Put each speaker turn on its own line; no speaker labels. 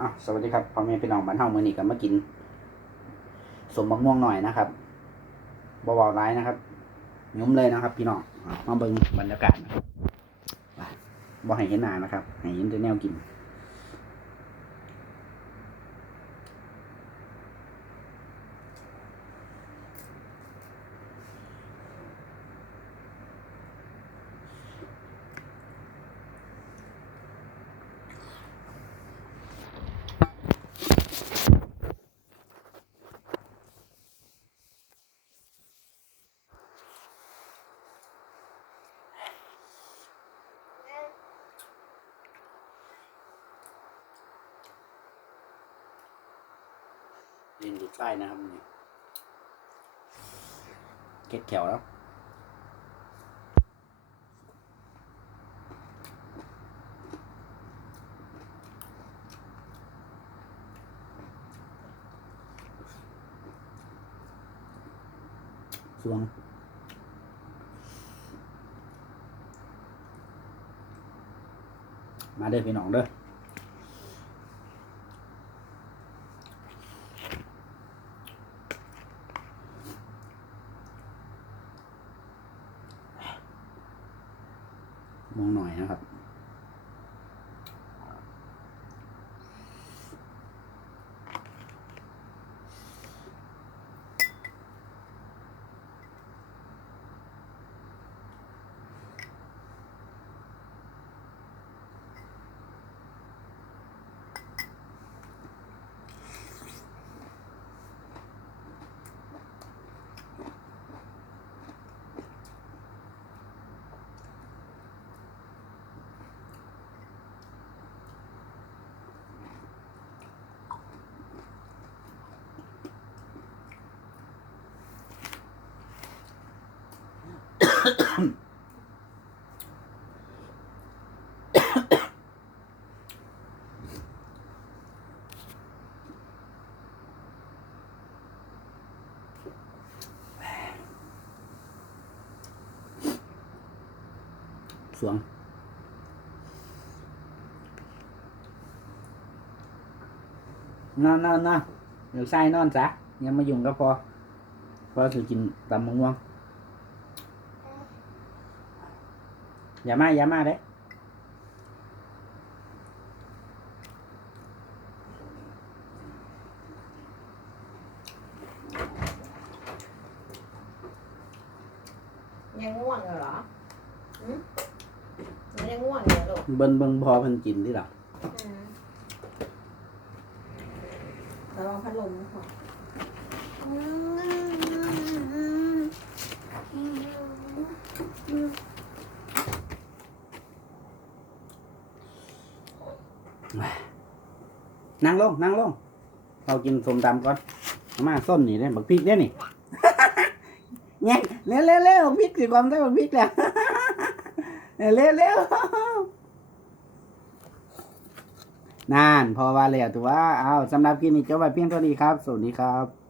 อะสวัสดีครับพ่อแม่พี่น้องบ้านเฮามื้อนี้ก็มากินสมบักม่วงหน่อยนะครับบ่เว้าร้ายนะครับยุ้มเลยนะครับ พี่น้องมาเบิ่งบรรยากาศไปบ่ให้เห็นหน้านะครับให้เห็นแต่แนวกิน เรียนอยู่ใต้นะครับนี่เก็ดแขวแล้วสวงมาเด้อพี่น้องเด้อ มองหน่อยนะครับ สวงนอนนอนนอนเดี๋ยวใส่น อนซะอยังมายุ่งก็พอพอสิกินตำมะม่วงอย่ามาอย่ามาเด้
ยังง่วงอยู่เหรอหืมมันยังง่วงอยู่เหรอลูก
เบิ่งเบิ่งพอเพิ่นกินที่หลัง
อืมระวังพัดลมนะค่ะ
นั่งลงนั่งลงเรากินส้มตำก่อนมาส้นนี่ได้บักพริกได้นี่แง่เร็วเร็วเร็วพริกสิความได้บักพริกแล้วเร็วเร็วนานพอว่าแล้วถือว่าเอาสำหรับกินนี้จบไปเพียงเท่านี้ครับ สวัสดีครับ